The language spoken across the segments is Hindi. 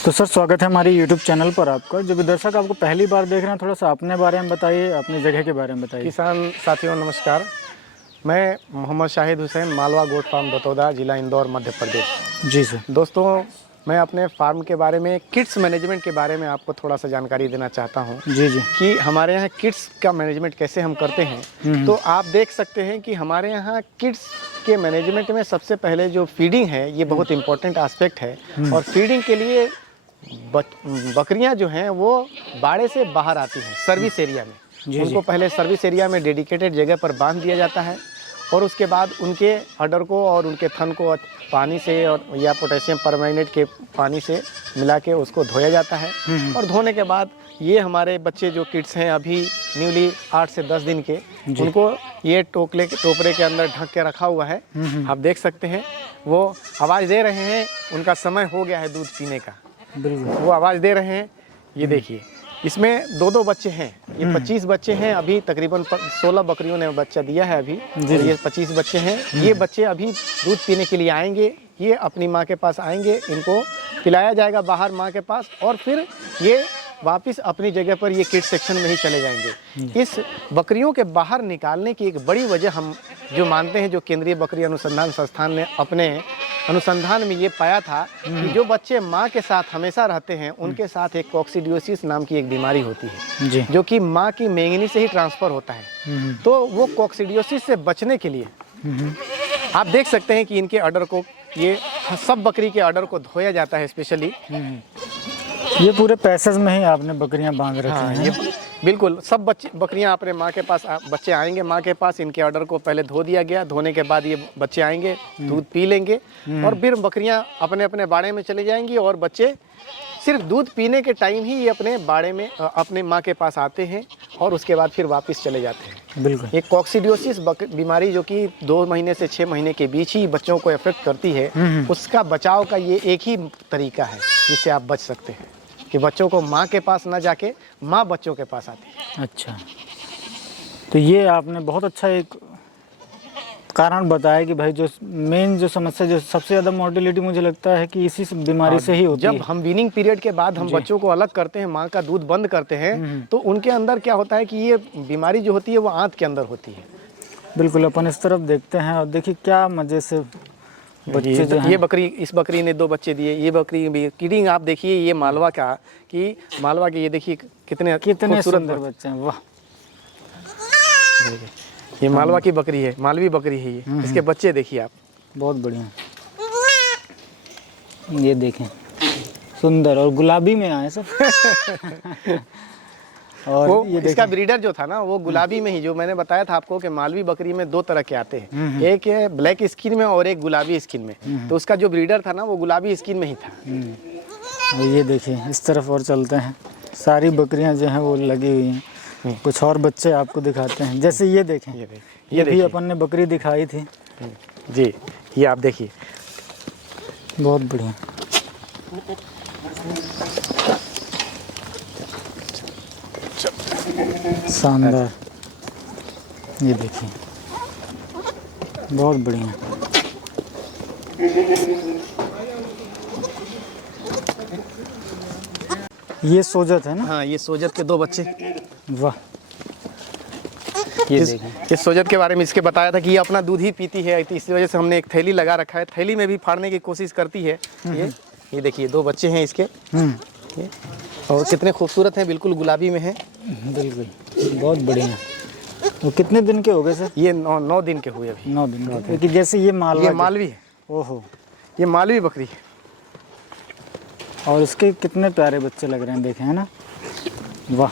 तो सर स्वागत है हमारी YouTube चैनल पर आपका। जो भी दर्शक आपको पहली बार देख रहे हैं, थोड़ा सा अपने बारे में बताइए, अपनी जगह के बारे में बताइए। किसान साथियों नमस्कार, मैं मोहम्मद शाहिद हुसैन, मालवा गोट फार्म दतौदा, जिला इंदौर, मध्य प्रदेश। जी सर। दोस्तों, मैं अपने फार्म के बारे में, किड्स मैनेजमेंट के बारे में आपको थोड़ा सा जानकारी देना चाहता हूं। जी जी। कि हमारे यहाँ किड्स का मैनेजमेंट कैसे हम करते हैं। तो आप देख सकते हैं कि हमारे यहाँ किड्स के मैनेजमेंट में सबसे पहले जो फीडिंग है, ये बहुत इंपॉर्टेंट एस्पेक्ट है। और फीडिंग के लिए बकरियां जो हैं वो बाड़े से बाहर आती हैं सर्विस एरिया में। उनको पहले सर्विस एरिया में डेडिकेटेड जगह पर बांध दिया जाता है और उसके बाद उनके अडर को और उनके थन को पानी से और या पोटेशियम परमैंगनेट के पानी से मिला के उसको धोया जाता है। और धोने के बाद ये हमारे बच्चे जो किड्स हैं अभी न्यूली 8 से 10 दिन के, उनको ये टोकरे के अंदर ढक के रखा हुआ है। आप देख सकते हैं वो आवाज़ दे रहे हैं, उनका समय हो गया है दूध पीने का। बिल्कुल, वो आवाज़ दे रहे हैं। ये देखिए, इसमें दो बच्चे हैं। ये 25 बच्चे हैं। अभी तकरीबन 16 बकरियों ने बच्चा दिया है अभी। और ये 25 बच्चे हैं। ये बच्चे अभी दूध पीने के लिए आएंगे। ये अपनी माँ के पास आएंगे, इनको पिलाया जाएगा बाहर माँ के पास, और फिर ये वापस अपनी जगह पर ये किड सेक्शन में ही चले जाएंगे। इस बकरियों के बाहर निकालने की एक बड़ी वजह हम जो मानते हैं, जो केंद्रीय बकरी अनुसंधान संस्थान ने अपने अनुसंधान में ये पाया था कि जो बच्चे माँ के साथ हमेशा रहते हैं, उनके साथ एक कोक्सीडियोसिस नाम की एक बीमारी होती है, जो कि माँ की मेंगनी से ही ट्रांसफ़र होता है। तो वो कोक्सीडियोसिस से बचने के लिए आप देख सकते हैं कि इनके अडर को, ये सब बकरी के अडर को धोया जाता है स्पेशली। ये पूरे पैसेज में ही आपने बकरियां बांध रखी हैं। ये बिल्कुल सब बकरियां अपने माँ के पास, बच्चे आएंगे माँ के पास, इनके ऑर्डर को पहले धो दिया गया। धोने के बाद ये बच्चे आएंगे, दूध पी लेंगे और फिर बकरियां अपने अपने बाड़े में चले जाएंगी। और बच्चे सिर्फ दूध पीने के टाइम ही ये अपने बाड़े में अपने माँ के पास आते हैं और उसके बाद फिर वापस चले जाते हैं। बिल्कुल। एक कोक्सीडियोसिस बीमारी जो कि 2 महीने से 6 महीने के बीच ही बच्चों को अफेक्ट करती है, उसका बचाव का ये एक ही तरीका है जिससे आप बच सकते हैं, कि बच्चों को माँ के पास ना जाके माँ बच्चों के पास आती है। अच्छा, तो ये आपने बहुत अच्छा एक कारण बताया कि भाई जो मेन जो समस्या, जो सबसे ज़्यादा मोर्टेलिटी मुझे लगता है कि इसी बीमारी से ही होती है। जब हम वीनिंग पीरियड के बाद हम बच्चों को अलग करते हैं, माँ का दूध बंद करते हैं, तो उनके अंदर क्या होता है कि ये बीमारी जो होती है वो आंत के अंदर होती है। बिल्कुल, अपन इस तरफ देखते हैं और देखिए क्या मज़े से बच्चे जो हैं। ये बकरी, इस बकरी ने 2 बच्चे दिए। ये बकरी भी किडिंग आप देखिए, ये मालवा का, कि मालवा के ये देखिए कितने सुंदर बच्चे हैं। वाह, ये मालवा की बकरी है, मालवी बकरी है ये। इसके बच्चे देखिए आप, बहुत बढ़िया। ये देखें, सुंदर और गुलाबी में आए सब। और वो ये इसका ब्रीडर जो था ना, वो गुलाबी में ही, जो मैंने बताया था आपको कि मालवी बकरी में 2 तरह के आते हैं, एक है ब्लैक स्किन में और एक गुलाबी स्किन में। तो उसका जो ब्रीडर था ना, वो गुलाबी स्किन में ही था। और ये देखिए, इस तरफ और चलते हैं। सारी बकरियां जो हैं वो लगी हुई हैं। कुछ और बच्चे आपको दिखाते हैं, जैसे ये देखें, ये भी अपन ने बकरी दिखाई थी जी। ये आप देखिए, बहुत बढ़िया। शानदार, ये देखिए, बहुत बढ़िया। ये सोजत है ना? हाँ, ये सोजत के 2 बच्चे। वाह, ये देखिए। इस सोजत के बारे में इसके बताया था कि ये अपना दूध ही पीती है, तो इसी वजह से हमने एक थैली लगा रखा है। थैली में भी फाड़ने की कोशिश करती है। ये देखिए 2 बच्चे हैं इसके। और कितने खूबसूरत हैं, बिल्कुल गुलाबी में हैं। बिल्कुल, बहुत बढ़िया। वो कितने दिन के हो गए सर? ये 9 दिन के हुए अभी। 9 दिन के। कि जैसे ये मालवी है। ओहो, ये मालवी बकरी है। और इसके कितने प्यारे बच्चे लग रहे हैं, देखें, है ना? वाह।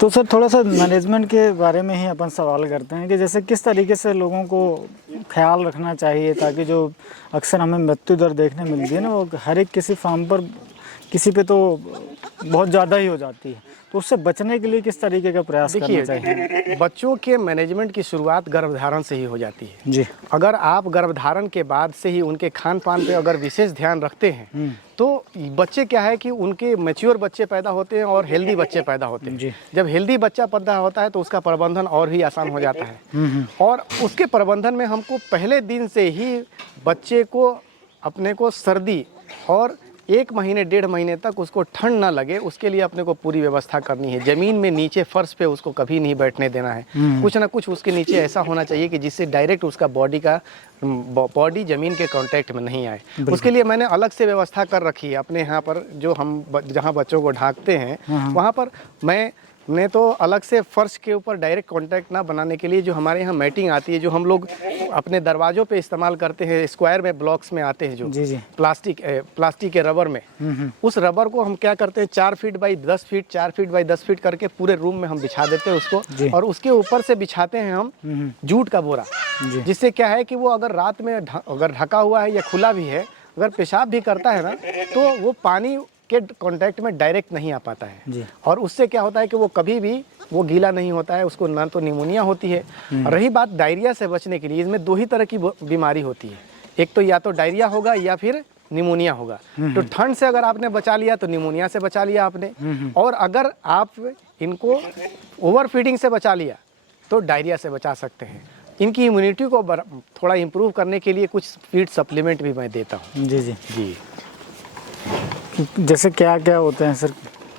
तो सर थोड़ा सा मैनेजमेंट के बारे में ही अपन सवाल करते हैं कि जैसे किस तरीके से लोगों को ख्याल रखना चाहिए, ताकि जो अक्सर हमें मृत्यु दर देखने मिलती है ना, वो हर एक किसी फार्म पर किसी पे तो बहुत ज़्यादा ही हो जाती है, तो उससे बचने के लिए किस तरीके का प्रयास करना चाहिए? बच्चों के मैनेजमेंट की शुरुआत गर्भधारण से ही हो जाती है जी। अगर आप गर्भधारण के बाद से ही उनके खान पान पे अगर विशेष ध्यान रखते हैं, तो बच्चे क्या है कि उनके मैच्योर बच्चे पैदा होते हैं और हेल्दी बच्चे पैदा होते हैं जी। जब हेल्दी बच्चा पैदा होता है तो उसका प्रबंधन और भी आसान हो जाता है। और उसके प्रबंधन में हमको पहले दिन से ही बच्चे को अपने को सर्दी और 1 महीने 1.5 महीने तक उसको ठंड ना लगे, उसके लिए अपने को पूरी व्यवस्था करनी है। ज़मीन में नीचे फर्श पे उसको कभी नहीं बैठने देना है। कुछ ना कुछ उसके नीचे ऐसा होना चाहिए कि जिससे डायरेक्ट उसका बॉडी ज़मीन के कांटेक्ट में नहीं आए। उसके लिए मैंने अलग से व्यवस्था कर रखी है अपने यहाँ पर, जो हम जहाँ बच्चों को ढांकते हैं वहाँ पर मैंने तो अलग से फर्श के ऊपर डायरेक्ट कांटेक्ट ना बनाने के लिए जो हमारे यहाँ मैटिंग आती है, जो हम लोग अपने दरवाज़ों पे इस्तेमाल करते हैं, स्क्वायर में ब्लॉक्स में आते हैं जो जी जी प्लास्टिक के रबर में, उस रबर को हम क्या करते हैं 4 feet by 10 feet 4 feet by 10 feet करके पूरे रूम में हम बिछा देते हैं उसको, और उसके ऊपर से बिछाते हैं हम जूट का बोरा, जिससे क्या है कि वो अगर रात में अगर ढका हुआ है या खुला भी है, अगर पेशाब भी करता है ना, तो वो पानी के कांटेक्ट में डायरेक्ट नहीं आ पाता है। और उससे क्या होता है कि वो कभी भी वो गीला नहीं होता है, उसको ना तो निमोनिया होती है। रही बात डायरिया से बचने के लिए, इसमें 2 ही तरह की बीमारी होती है, एक तो या तो डायरिया होगा या फिर निमोनिया होगा। तो ठंड से अगर आपने बचा लिया तो निमोनिया से बचा लिया आपने, और अगर आप इनको ओवर फीडिंग से बचा लिया तो डायरिया से बचा सकते हैं। इनकी इम्यूनिटी को थोड़ा इम्प्रूव करने के लिए कुछ फीड सप्लीमेंट भी मैं देता हूँ। जी जी जी, जैसे क्या क्या होते हैं सर,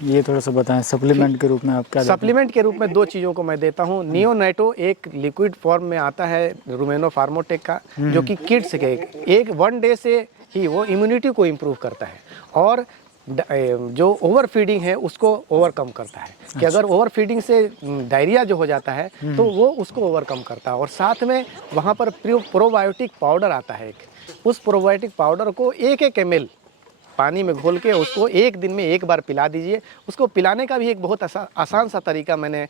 ये थोड़ा सा बताएं। सप्लीमेंट के रूप में आप क्या सप्लीमेंट के रूप में 2 चीज़ों को मैं देता हूँ। नियोनेटो एक लिक्विड फॉर्म में आता है रुमेनो फार्मोटेक का, जो कि किड्स के एक 1 डे से ही वो इम्यूनिटी को इम्प्रूव करता है, और जो ओवर फीडिंग है उसको ओवरकम करता है। कि अगर ओवर फीडिंग से डायरिया जो हो जाता है तो वो उसको ओवरकम करता है। और साथ में वहाँ पर प्रोबायोटिक पाउडर आता है एक, उस प्रोबायोटिक पाउडर को 1-1 ml पानी में घोल के उसको 1 दिन में 1 बार पिला दीजिए। उसको पिलाने का भी एक बहुत आसान सा तरीका मैंने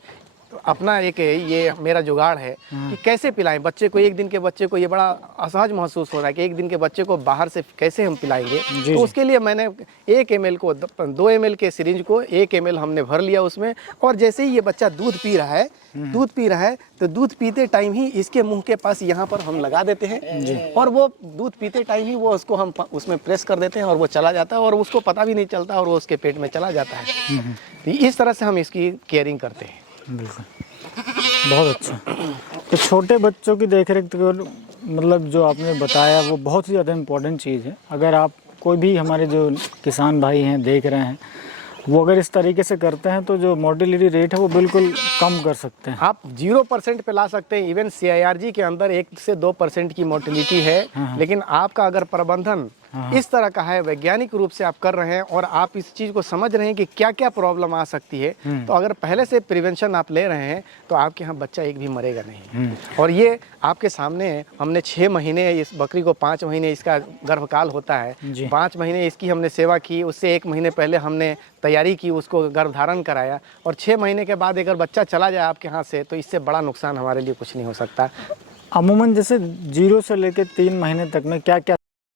अपना ये मेरा जुगाड़ है कि कैसे पिलाएं बच्चे को। 1 दिन के बच्चे को ये बड़ा असहज महसूस हो रहा है कि 1 दिन के बच्चे को बाहर से कैसे हम पिलाएंगे, तो उसके लिए मैंने 1 ml को 2 ml के सिरिंज को 1 ml हमने भर लिया उसमें, और जैसे ही ये बच्चा दूध पी रहा है तो दूध पीते टाइम ही इसके मुंह के पास यहाँ पर हम लगा देते हैं, और वो दूध पीते टाइम ही वो उसको हम उसमें प्रेस कर देते हैं और वो चला जाता है, और उसको पता भी नहीं चलता और वो उसके पेट में चला जाता है। तो इस तरह से हम इसकी केयरिंग करते हैं। बिल्कुल, बहुत अच्छा। तो छोटे बच्चों की देखरेख तो मतलब जो आपने बताया वो बहुत ही ज़्यादा इम्पोर्टेंट चीज़ है। अगर आप कोई भी हमारे जो किसान भाई हैं देख रहे हैं, वो अगर इस तरीके से करते हैं तो जो मोर्टेलिटी रेट है वो बिल्कुल कम कर सकते हैं। आप 0% पे ला सकते हैं। इवन CIRG के अंदर 1 से 2% की मोर्टेलिटी है। लेकिन आपका अगर प्रबंधन इस तरह का है, वैज्ञानिक रूप से आप कर रहे हैं और आप इस चीज़ को समझ रहे हैं कि क्या क्या प्रॉब्लम आ सकती है, तो अगर पहले से प्रिवेंशन आप ले रहे हैं तो आपके यहाँ बच्चा एक भी मरेगा नहीं। और ये आपके सामने हमने 6 महीने इस बकरी को, 5 महीने इसका गर्भकाल होता है, 5 महीने इसकी हमने सेवा की। उससे 1 महीने पहले हमने तैयारी की, उसको गर्भधारण कराया, और 6 महीने के बाद अगर बच्चा चला जाए आपके यहाँ से तो इससे बड़ा नुकसान हमारे लिए कुछ नहीं हो सकता। अमूमन जैसे 0 से लेकर 3 महीने तक में क्या क्या